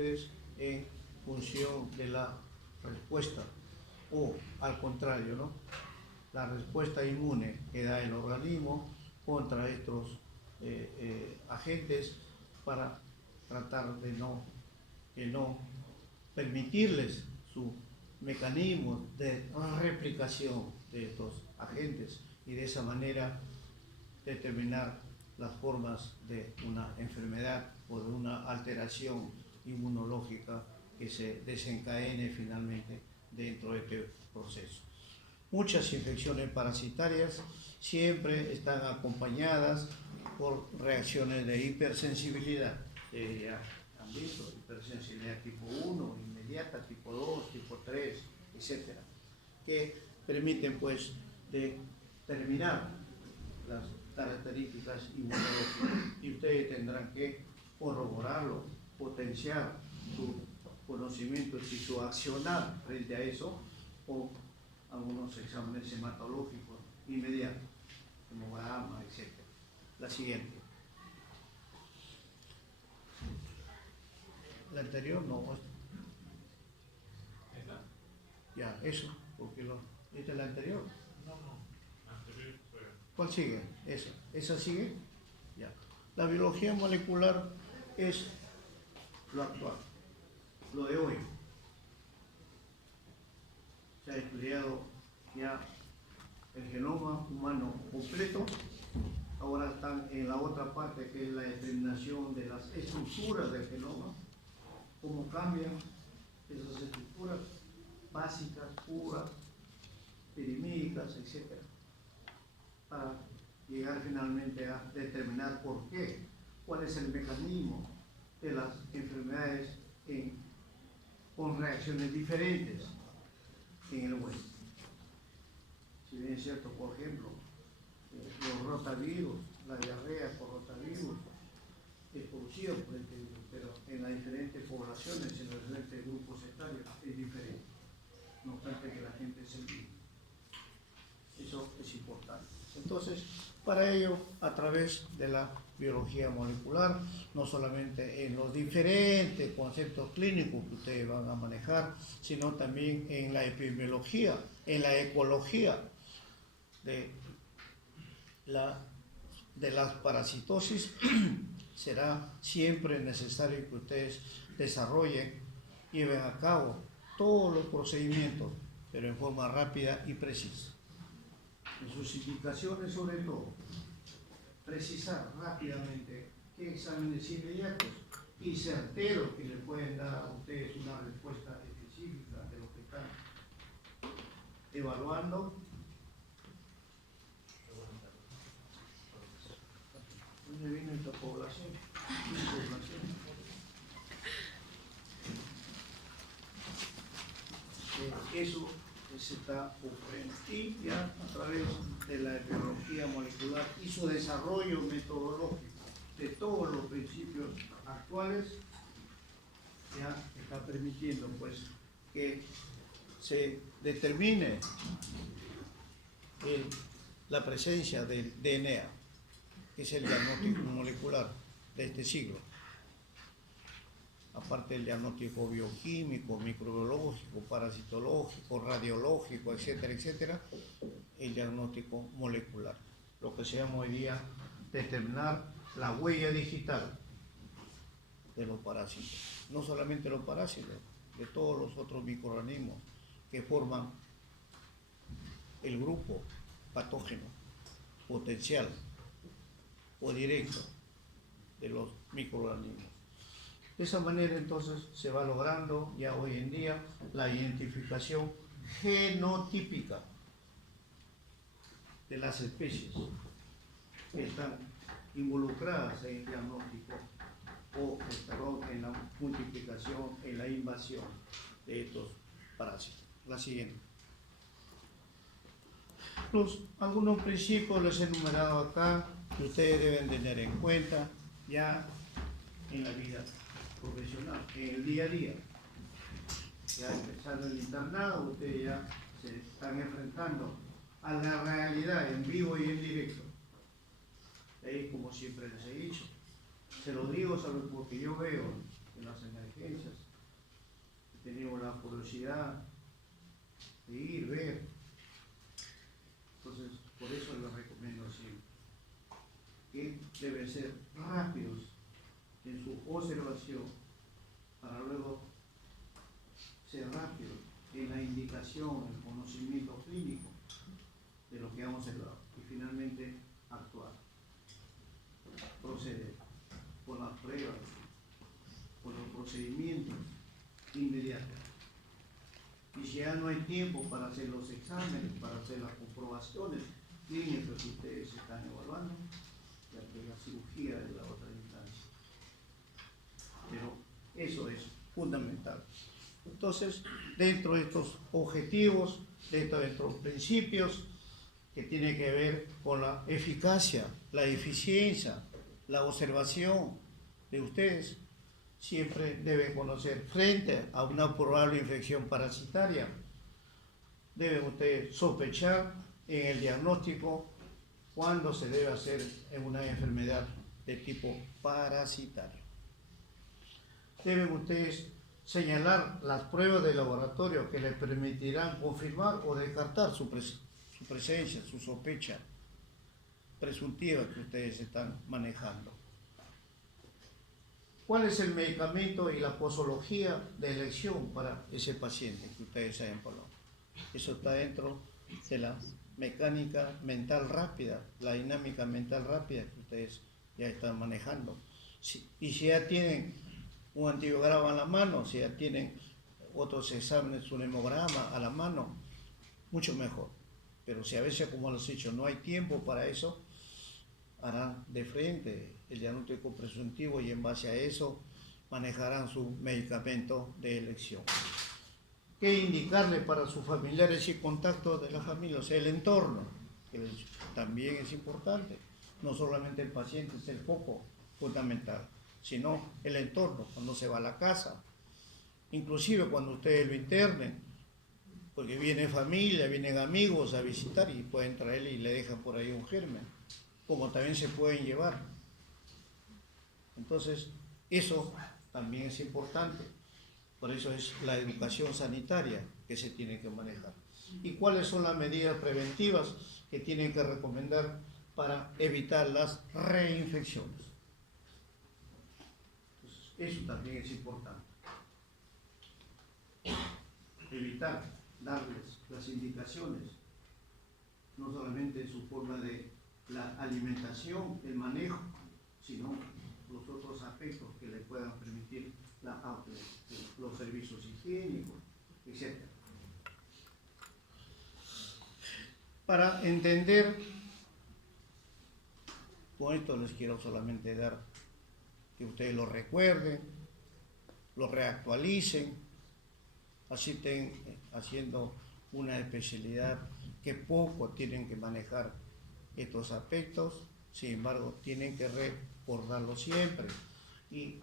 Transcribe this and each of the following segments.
huéspedes en función de la respuesta, o al contrario, ¿no? La respuesta inmune que da el organismo contra estos agentes para tratar de no permitirles su mecanismo de replicación de estos agentes y de esa manera determinar las formas de una enfermedad o de una alteración inmunológica que se desencadene finalmente dentro de este proceso. Muchas infecciones parasitarias siempre están acompañadas por reacciones de hipersensibilidad. Ya han visto, hipersensibilidad tipo 1, inmediata, tipo 2, tipo 3, etc. Que permiten pues determinar las características inmunológicas y ustedes tendrán que corroborarlo, potenciar su conocimiento y su accionar frente a eso con algunos exámenes hematológicos inmediatos, hemograma, etc. La siguiente. La anterior no. Ya, eso, porque ¿esta es la anterior? No, anterior fue. ¿Cuál sigue? Esa. ¿Esa sigue? Ya. La biología molecular es lo actual, lo de hoy. Se ha estudiado ya el genoma humano completo. Ahora están en la otra parte, que es la determinación de las estructuras del genoma, cómo cambian esas estructuras básicas, puras, pirimídicas, etc., para llegar finalmente a determinar por qué, cuál es el mecanismo de las enfermedades con reacciones diferentes en el hueso. Si bien es cierto, por ejemplo, los rotavirus, la diarrea por rotavirus es producida por este virus, pero en las diferentes poblaciones, en los diferentes grupos etarios es diferente, no obstante que la gente es el mismo. Eso es importante. Entonces, para ello, a través de la biología molecular, no solamente en los diferentes conceptos clínicos que ustedes van a manejar, sino también en la epidemiología, en la ecología de las parasitosis, será siempre necesario que ustedes desarrollen, lleven a cabo todos los procedimientos, pero en forma rápida y precisa. En sus indicaciones, sobre todo, precisar rápidamente qué exámenes inmediatos y certeros que le pueden dar a ustedes una respuesta específica de lo que están evaluando. ¿Dónde viene esta población? Eso se está ocurriendo. Y ya a través de la biología molecular y su desarrollo metodológico de todos los principios actuales, ya está permitiendo pues que se determine la presencia del DNA, que es el diagnóstico molecular de este siglo. Aparte del diagnóstico bioquímico, microbiológico, parasitológico, radiológico, etcétera, etcétera, el diagnóstico molecular. Lo que se llama hoy día determinar la huella digital de los parásitos. No solamente los parásitos, de todos los otros microorganismos que forman el grupo patógeno potencial o directo de los microorganismos. De esa manera entonces se va logrando ya hoy en día la identificación genotípica de las especies que están involucradas en el diagnóstico o en la multiplicación, en la invasión de estos parásitos. La siguiente. Algunos principios les he enumerado acá que ustedes deben tener en cuenta ya en la vida profesional, en el día a día. Ya empezando el internado, ustedes ya se están enfrentando a la realidad en vivo y en directo. Como siempre les he dicho, se lo digo porque yo veo en las emergencias la curiosidad de ir, ver. Entonces, por eso les recomiendo siempre que deben ser rápidos en su observación para luego ser rápidos en la indicación, el conocimiento clínico de lo que vamos a hablar y finalmente actuar, proceder con las pruebas, con los procedimientos inmediatos. Y si ya no hay tiempo para hacer los exámenes, para hacer las comprobaciones clínicas que ustedes están evaluando, ya que la cirugía es la otra instancia. Pero eso es fundamental. Entonces, dentro de estos objetivos, dentro de estos principios que tienen que ver con la eficacia, la eficiencia, la observación de ustedes, siempre deben conocer frente a una probable infección parasitaria. Deben ustedes sospechar en el diagnóstico cuándo se debe hacer en una enfermedad de tipo parasitario. Deben ustedes señalar las pruebas de laboratorio que les permitirán confirmar o descartar su presencia, su sospecha presuntiva que ustedes están manejando. ¿Cuál es el medicamento y la posología de elección para ese paciente que ustedes hayan evaluado? Eso está dentro de la mecánica mental rápida, la dinámica mental rápida que ustedes ya están manejando. Y si ya tienen un antibiograma a la mano, si ya tienen otros exámenes, un hemograma a la mano, mucho mejor. Pero si a veces, como les he dicho, no hay tiempo para eso, harán de frente el diagnóstico presuntivo y en base a eso manejarán su medicamento de elección. ¿Qué indicarle para sus familiares y contactos de la familia? O sea, el entorno, que también es importante. No solamente el paciente es el foco fundamental, sino el entorno, cuando se va a la casa, inclusive cuando ustedes lo internen, porque viene familia, vienen amigos a visitar y pueden traerle y le dejan por ahí un germen, como también se pueden llevar. Entonces, eso también es importante. Por eso es la educación sanitaria que se tiene que manejar. ¿Y cuáles son las medidas preventivas que tienen que recomendar para evitar las reinfecciones? Entonces, eso también es importante. Evitar, darles las indicaciones, no solamente en su forma de la alimentación, el manejo, sino los otros aspectos que le puedan permitir los servicios higiénicos, etc. Para entender, con esto les quiero solamente dar que ustedes lo recuerden, lo reactualicen, así estén haciendo una especialidad que poco tienen que manejar estos aspectos, sin embargo tienen que recordarlo siempre y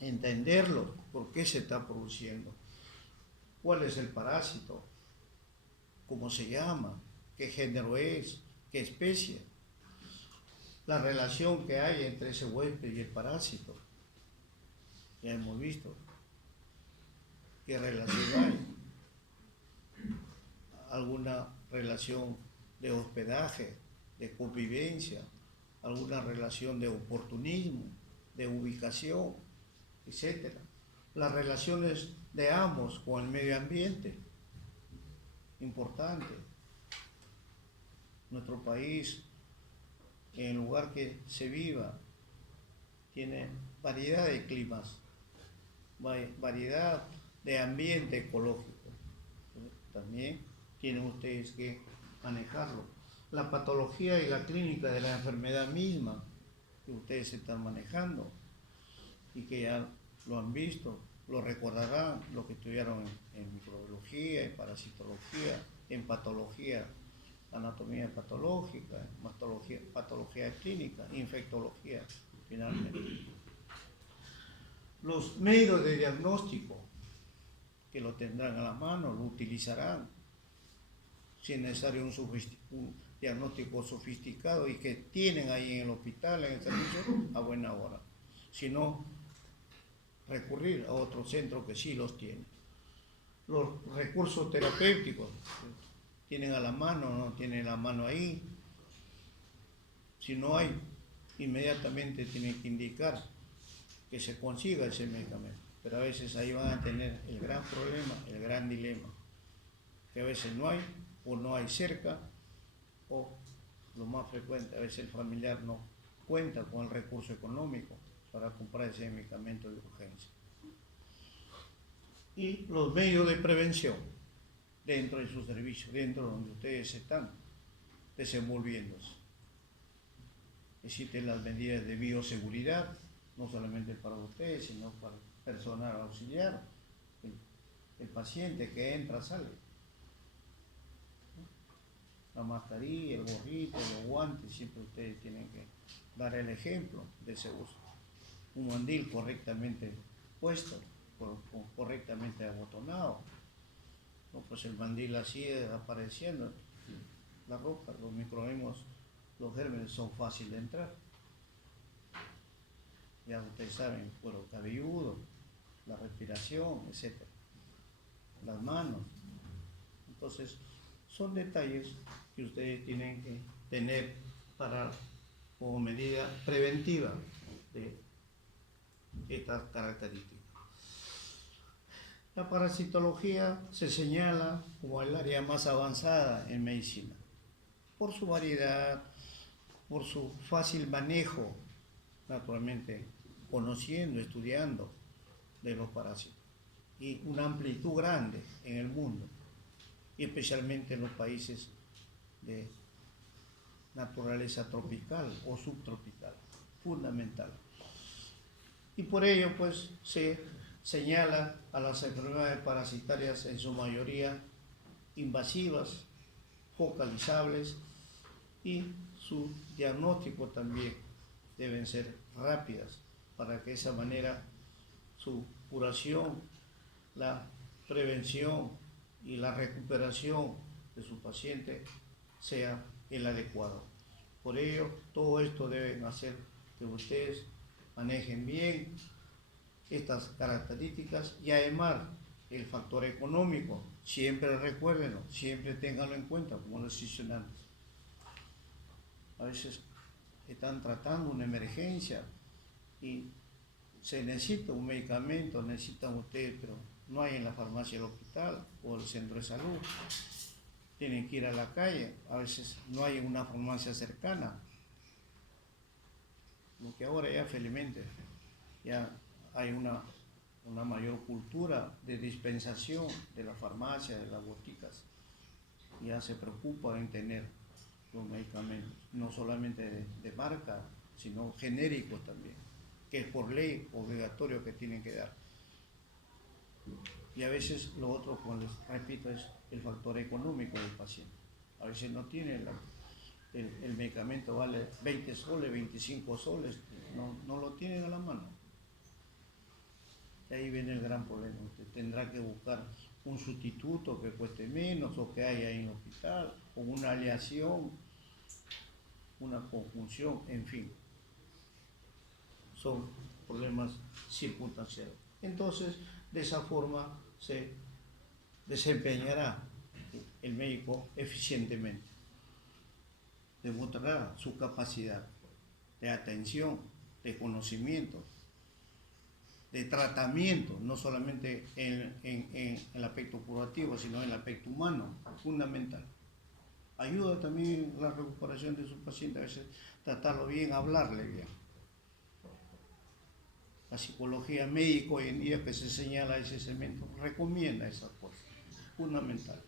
entenderlo, por qué se está produciendo, cuál es el parásito, cómo se llama, qué género es, qué especie, la relación que hay entre ese huésped y el parásito. Ya hemos visto qué relación hay, alguna relación de hospedaje, de convivencia, alguna relación de oportunismo, de ubicación, etc. Las relaciones de ambos con el medio ambiente, importante. Nuestro país, en el lugar que se viva, tiene variedad de climas, variedad de ambiente ecológico. También tienen ustedes que manejarlo. La patología y la clínica de la enfermedad misma que ustedes están manejando y que ya lo han visto, lo recordarán, lo que estudiaron en microbiología, en parasitología, en patología, anatomía patológica, patología clínica, infectología, finalmente. Los medios de diagnóstico que lo tendrán a la mano, lo utilizarán. Si es necesario un diagnóstico sofisticado y que tienen ahí en el hospital, en el servicio, a buena hora. Si no, recurrir a otro centro que sí los tiene. los recursos terapéuticos. ¿Tienen a la mano o no tienen a la mano ahí? Si no hay, inmediatamente tienen que indicar que se consiga ese medicamento. Pero a veces ahí van a tener el gran problema, el gran dilema, que a veces no hay, o no hay cerca, o lo más frecuente, a veces el familiar no cuenta con el recurso económico para comprar ese medicamento de urgencia. Y los medios de prevención dentro de su servicio, dentro de donde ustedes están desenvolviéndose. Existen las medidas de bioseguridad, no solamente para ustedes, sino para el personal auxiliar, el paciente que entra, sale. La mascarilla, el gorrito, los guantes, siempre ustedes tienen que dar el ejemplo de ese uso. Un mandil correctamente puesto, correctamente abotonado. No, pues el mandil así apareciendo, la ropa, los microorganismos, los gérmenes son fáciles de entrar. Ya ustedes saben, cuero cabelludo, la respiración, etc. Las manos. Entonces, son detalles que ustedes tienen que tener como medida preventiva de estas características. La parasitología se señala como el área más avanzada en medicina, por su variedad, por su fácil manejo, naturalmente conociendo, estudiando de los parásitos, y una amplitud grande en el mundo, y especialmente en los países de naturaleza tropical o subtropical, fundamental. Y por ello, pues, se señala a las enfermedades parasitarias en su mayoría invasivas, focalizables, y su diagnóstico también deben ser rápidas para que de esa manera su curación, la prevención y la recuperación de su paciente sea el adecuado. Por ello, todo esto deben hacer que ustedes manejen bien estas características, y además el factor económico, siempre recuérdenlo, siempre ténganlo en cuenta, como lo dije antes. A veces están tratando una emergencia y se necesita un medicamento, necesitan ustedes, pero no hay en la farmacia del hospital o el centro de salud. Tienen que ir a la calle, a veces no hay una farmacia cercana. Lo que ahora ya felizmente ya hay una mayor cultura de dispensación de la farmacia, de las boticas. Ya se preocupa en tener los medicamentos, no solamente de marca, sino genéricos también, que es por ley obligatorio que tienen que dar. Y a veces lo otro, como les repito, es el factor económico del paciente. A veces no tiene el medicamento, vale 20 soles, 25 soles, no lo tienen a la mano. Y ahí viene el gran problema. Usted tendrá que buscar un sustituto que cueste menos o que haya en el hospital, o una aleación, una conjunción, en fin. Son problemas circunstanciales. Entonces, de esa forma se desempeñará el médico eficientemente. Demostrará su capacidad de atención, de conocimiento, de tratamiento, no solamente en el aspecto curativo, sino en el aspecto humano, fundamental. Ayuda también la recuperación de su paciente, a veces tratarlo bien, hablarle bien. La psicología médica hoy en día, que se señala ese segmento, recomienda esas cosas, fundamental.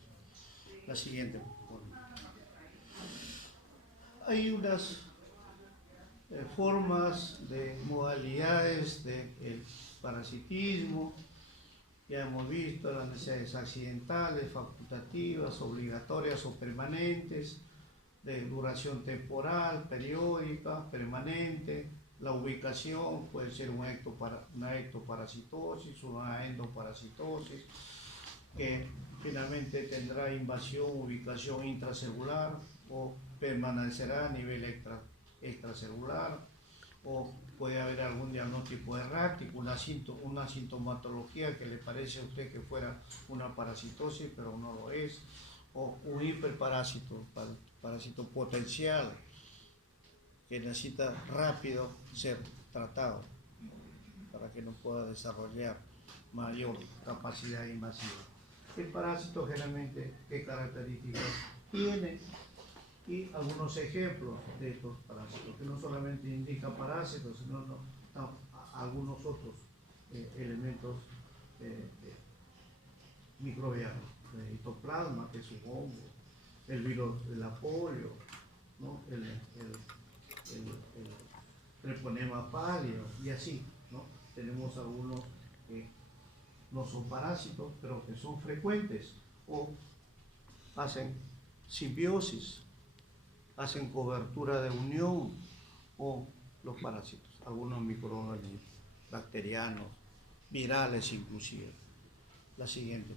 La siguiente. Hay unas formas de modalidades del parasitismo. Ya hemos visto las necesidades accidentales, facultativas, obligatorias o permanentes, de duración temporal, periódica, permanente. La ubicación puede ser una ectoparasitosis, una endoparasitosis, que finalmente tendrá invasión, ubicación intracelular o permanecerá a nivel extracelular. o puede haber algún diagnóstico errático, una sintomatología que le parece a usted que fuera una parasitosis, pero no lo es, o un hiperparásito, parásito potencial, que necesita rápido ser tratado para que no pueda desarrollar mayor capacidad invasiva. El parásito generalmente, ¿qué características tiene? Y algunos ejemplos de estos parásitos, que no solamente indican parásitos, sino algunos otros elementos microbianos. El histoplasma, que es un hongo, el virus de la polio, ¿no? el treponema pálido, y así, ¿no? Tenemos algunos que no son parásitos, pero que son frecuentes o hacen simbiosis, hacen cobertura de unión, o los parásitos, algunos microorganismos, bacterianos, virales inclusive. La siguiente.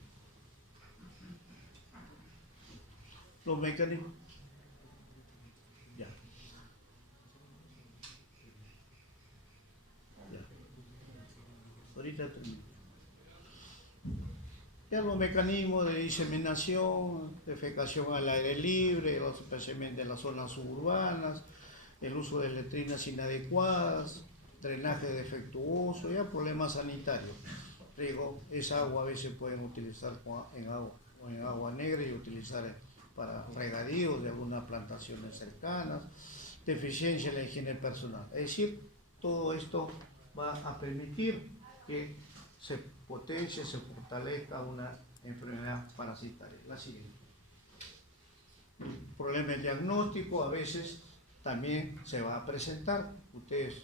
Los mecanismos. Ya. Ahorita termino. Ya los mecanismos de diseminación, defecación al aire libre, especialmente en las zonas suburbanas, el uso de letrinas inadecuadas, drenaje defectuoso, ya problemas sanitarios. Riego, esa agua a veces pueden utilizar en agua negra y utilizar para regadíos de algunas plantaciones cercanas, deficiencia en la higiene personal. Es decir, todo esto va a permitir que se potencie, se fortalezca una enfermedad parasitaria. La siguiente. Problemas diagnósticos a veces también se va a presentar. Ustedes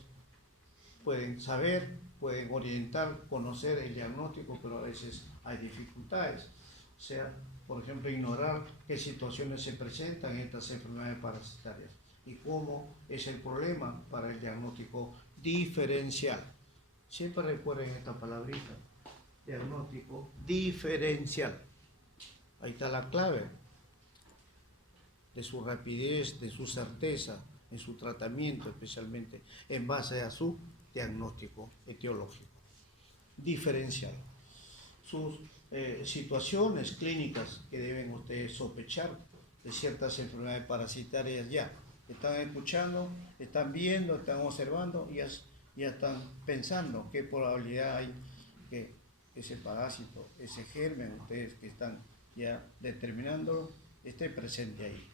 pueden saber, pueden orientar, conocer el diagnóstico, pero a veces hay dificultades. O sea, por ejemplo, ignorar qué situaciones se presentan en estas enfermedades parasitarias y cómo es el problema para el diagnóstico diferencial. Siempre recuerden esta palabrita, diagnóstico diferencial. Ahí está la clave de su rapidez, de su certeza en su tratamiento, especialmente en base a su diagnóstico etiológico. Diferencial. Sus situaciones clínicas que deben ustedes sospechar de ciertas enfermedades parasitarias ya. Están escuchando, están viendo, están observando y ya están pensando qué probabilidad hay que ese parásito, ese germen, ustedes que están ya determinándolo, esté presente ahí.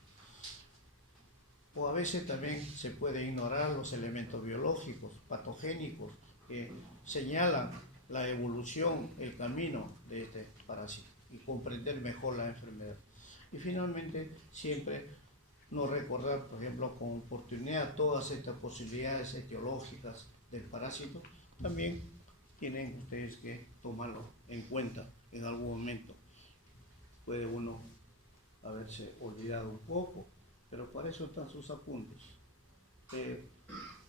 O a veces también se puede ignorar los elementos biológicos, patogénicos, que señalan la evolución, el camino de este parásito y comprender mejor la enfermedad. Y finalmente, siempre no recordar, por ejemplo, con oportunidad todas estas posibilidades etiológicas del parásito, también tienen ustedes que tomarlo en cuenta en algún momento. Puede uno haberse olvidado un poco, pero para eso están sus apuntes.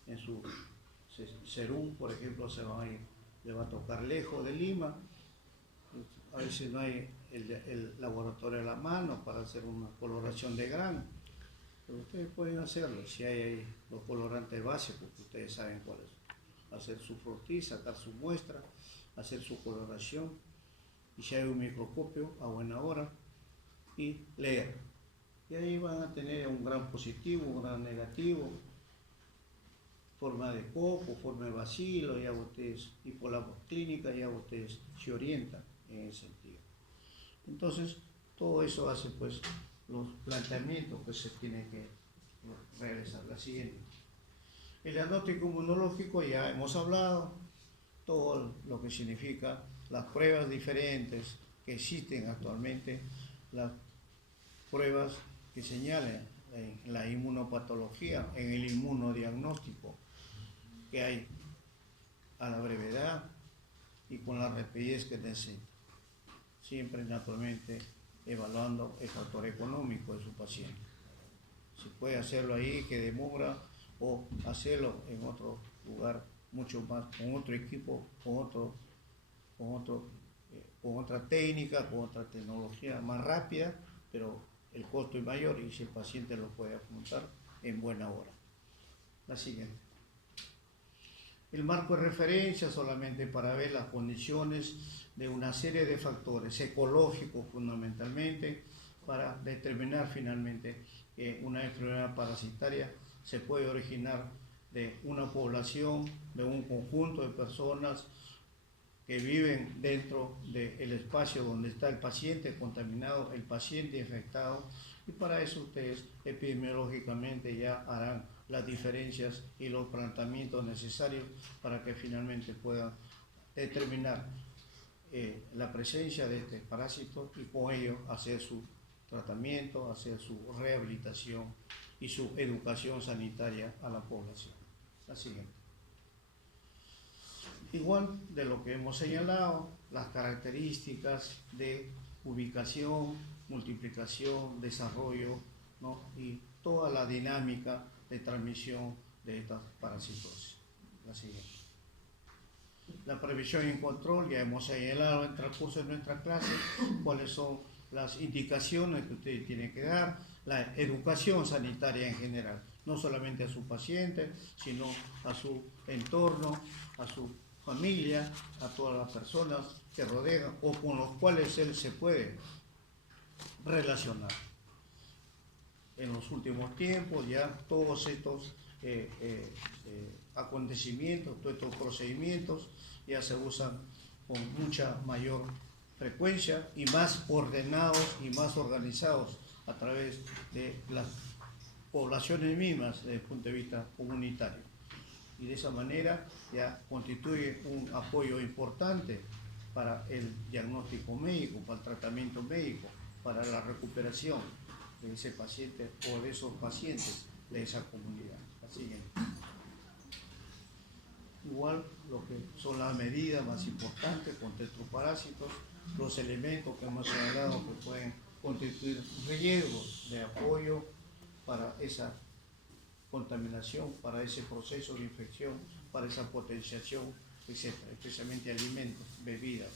En su serum, por ejemplo, le va a tocar lejos de Lima, a veces no hay el laboratorio a la mano para hacer una coloración de grano, pero ustedes pueden hacerlo si hay ahí los colorantes básicos que ustedes saben cuáles. Hacer su frotí, sacar su muestra, hacer su coloración, y si hay un microscopio a buena hora, y leer. Y ahí van a tener un gran positivo, un gran negativo, forma de coco, forma de bacilo, ya ustedes, y por la clínica ya ustedes se orientan en ese sentido. Entonces, todo eso hace pues los planteamientos que se tienen que realizar. La siguiente. El diagnóstico inmunológico ya hemos hablado, todo lo que significa las pruebas diferentes que existen actualmente, las pruebas que señalan la inmunopatología, en el inmunodiagnóstico que hay a la brevedad y con la rapidez que necesita. Siempre naturalmente evaluando el factor económico de su paciente. Si puede hacerlo ahí, que demora, o hacerlo en otro lugar mucho más, con otro equipo, con otra técnica, con otra tecnología más rápida, pero el costo es mayor y si el paciente lo puede afrontar en buena hora. La siguiente. El marco de referencia solamente para ver las condiciones de una serie de factores ecológicos fundamentalmente para determinar finalmente que una enfermedad parasitaria se puede originar de una población, de un conjunto de personas que viven dentro del espacio donde está el paciente contaminado, el paciente infectado, y para eso ustedes epidemiológicamente ya harán las diferencias y los planteamientos necesarios para que finalmente puedan determinar la presencia de este parásito y con ello hacer su tratamiento, hacer su rehabilitación y su educación sanitaria a la población. La siguiente. Igual de lo que hemos señalado, las características de ubicación, multiplicación, desarrollo, ¿no? Y toda la dinámica de transmisión de esta parasitosis. La siguiente. La previsión y control, ya hemos señalado en el transcurso de nuestra clase cuáles son las indicaciones que ustedes tienen que dar, la educación sanitaria en general, no solamente a su paciente, sino a su entorno, a su familia, a todas las personas que rodean o con los cuales él se puede relacionar. En los últimos tiempos ya todos estos acontecimientos, todos estos procedimientos ya se usan con mucha mayor frecuencia y más ordenados y más organizados a través de las poblaciones mismas desde el punto de vista comunitario. Y de esa manera ya constituye un apoyo importante para el diagnóstico médico, para el tratamiento médico, para la recuperación de ese paciente o de esos pacientes de esa comunidad. La siguiente. Igual lo que son las medidas más importantes contra estos parásitos, los elementos que hemos señalado que pueden constituir riesgos de apoyo para esa contaminación, para ese proceso de infección, para esa potenciación, etc., especialmente alimentos, bebidas,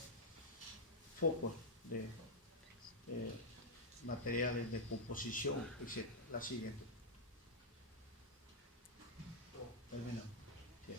focos de materiales de composición, etc. La siguiente. Terminamos. Bien.